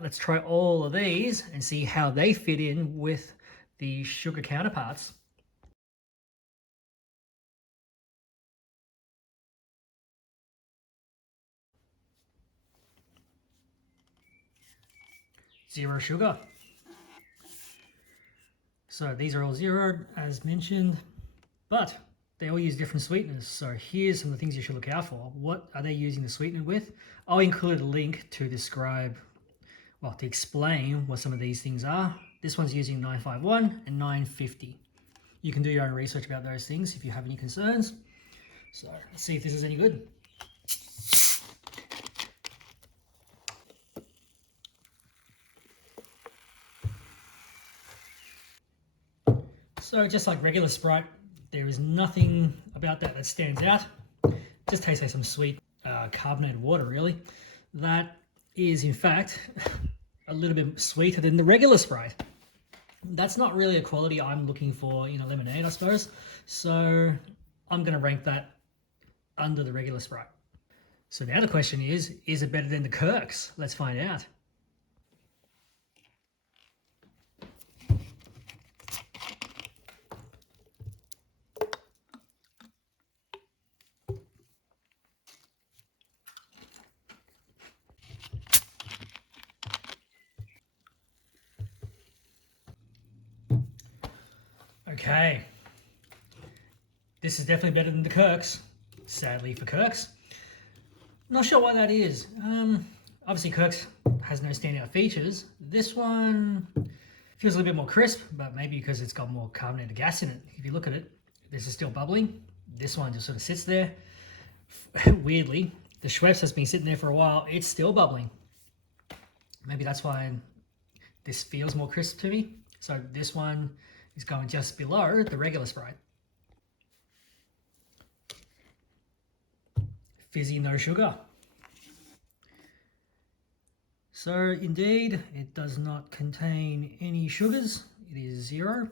let's try all of these and see how they fit in with the sugar counterparts. Zero sugar. So these are all zero as mentioned, but they all use different sweeteners. So here's some of the things you should look out for. What are they using the sweetener with? I'll include a link to describe, well, to explain what some of these things are. This one's using 951 and 950. You can do your own research about those things if you have any concerns. So let's see if this is any good. So just like regular Sprite, there is nothing about that stands out. It just tastes like some sweet carbonated water, really. That is, in fact, a little bit sweeter than the regular Sprite. That's not really a quality I'm looking for in a lemonade, I suppose. So I'm going to rank that under the regular Sprite. So now the question is it better than the Kirks? Let's find out. Okay, this is definitely better than the Kirks, sadly for Kirks. Not sure why that is. Obviously Kirks has no standout features. This one feels a little bit more crisp, but maybe because it's got more carbonated gas in it. If you look at it, this is still bubbling. This one just sort of sits there. Weirdly, the Schweppes has been sitting there for a while. It's still bubbling. Maybe that's why this feels more crisp to me. So this one is going just below the regular Sprite. Fizzy, no sugar. So indeed, it does not contain any sugars. It is zero.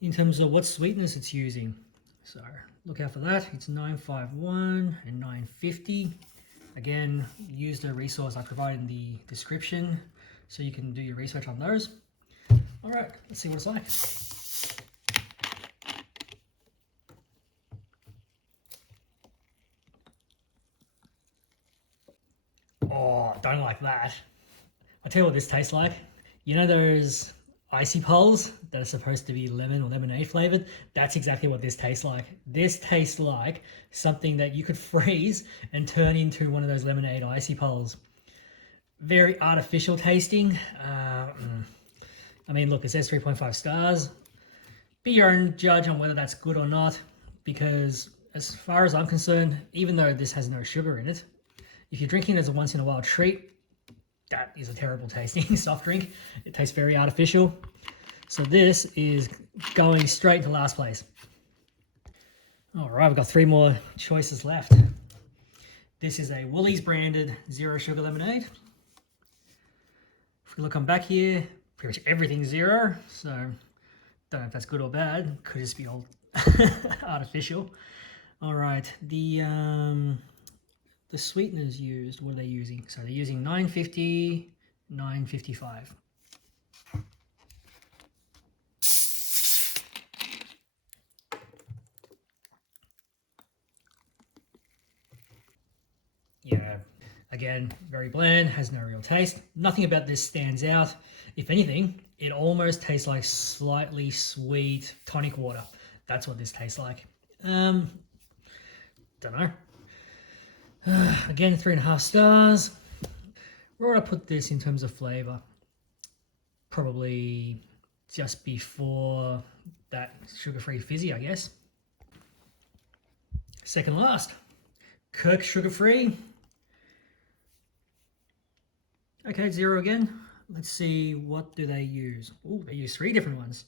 In terms of what sweetness it's using, so look out for that. It's 951 and 950. Again, use the resource I provided in the description so you can do your research on those. All right, let's see what it's like. Oh, don't like that. I'll tell you what this tastes like. You know those icy poles that are supposed to be lemon or lemonade flavored? That's exactly what this tastes like. This tastes like something that you could freeze and turn into one of those lemonade icy poles. Very artificial tasting. I mean, look, it says 3.5 stars. Be your own judge on whether that's good or not, because as far as I'm concerned, even though this has no sugar in it, if you're drinking it as a once in a while treat, that is a terrible tasting soft drink. It tastes very artificial. So this is going straight to last place. All right, we've got 3 more choices left. This is a Woolies branded zero sugar lemonade. If we look on back here, pretty much everything's zero. So don't know if that's good or bad. Could just be all artificial. All right, the sweeteners used, what are they using? So they're using 950, 955. Yeah, again, very bland, has no real taste. Nothing about this stands out. If anything, it almost tastes like slightly sweet tonic water. That's what this tastes like. Don't know. Again, 3.5 stars. Where would I put this in terms of flavor? Probably just before that sugar-free fizzy, I guess. Second last, Kirk sugar-free. Okay, zero again. Let's see, what do they use? Oh, they use 3 different ones.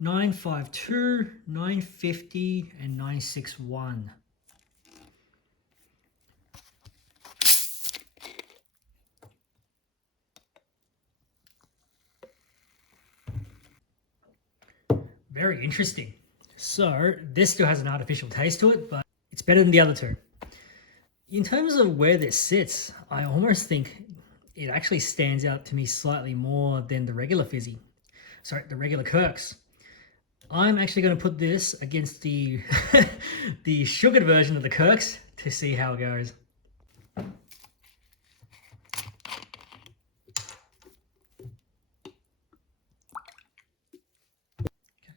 952, 950, and 961. Very interesting. So this still has an artificial taste to it, but it's better than the other 2. In terms of where this sits, I almost think it actually stands out to me slightly more than the regular fizzy. Sorry, the regular Kirks. I'm actually going to put this against the the sugared version of the Kirks to see how it goes. Okay,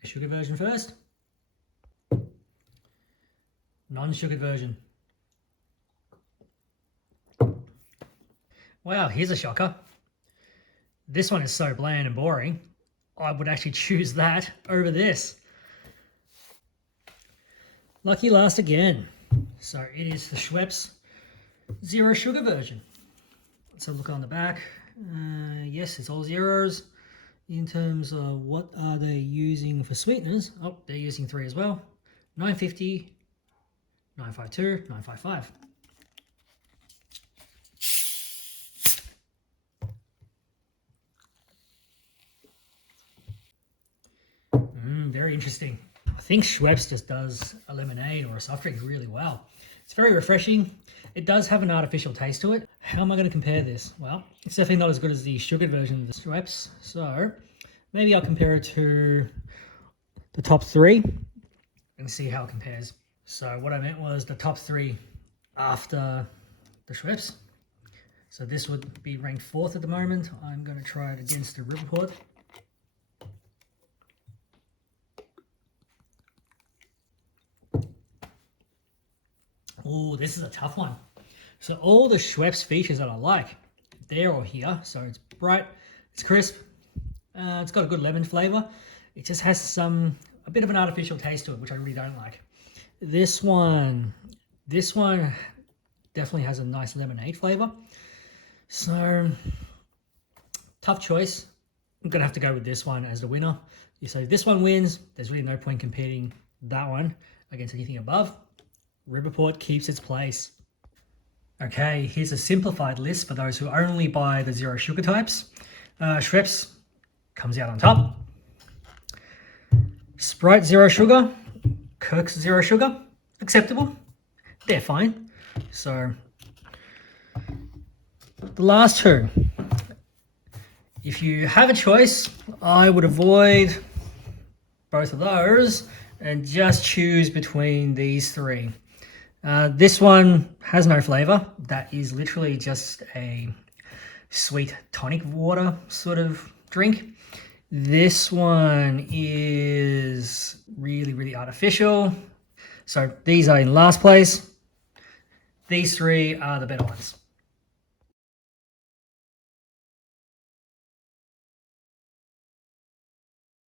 sugar version first. Non-sugared version. Wow, here's a shocker. This one is so bland and boring. I would actually choose that over this. Lucky last again. So it is the Schweppes zero sugar version. Let's have a look on the back. Yes, it's all zeros. In terms of what are they using for sweeteners? Oh, they're using 3 as well. 950, 952, 955. Very interesting. I think Schweppes just does a lemonade or a soft drink really well. It's very refreshing. It does have an artificial taste to it. How am I going to compare this? Well, it's definitely not as good as the sugared version of the Schweppes. So maybe I'll compare it to the top 3 and see how it compares. So what I meant was the top 3 after the Schweppes. So this would be ranked 4th at the moment. I'm going to try it against the Riverport. Oh, this is a tough one. So all the Schweppes features that I like, there or here. So it's bright, it's crisp, it's got a good lemon flavor. It just has a bit of an artificial taste to it, which I really don't like. This one definitely has a nice lemonade flavor. So tough choice. I'm gonna have to go with this one as the winner. So if this one wins, there's really no point competing that one against anything above. Riverport keeps its place. Okay, here's a simplified list for those who only buy the zero sugar types. Schweppes comes out on top. Sprite zero sugar, Kirk's zero sugar, acceptable. They're fine. So the last 2. If you have a choice, I would avoid both of those and just choose between these 3. This one has no flavor. That is literally just a sweet tonic water sort of drink. This one is really, really artificial. So these are in last place. These 3 are the better ones.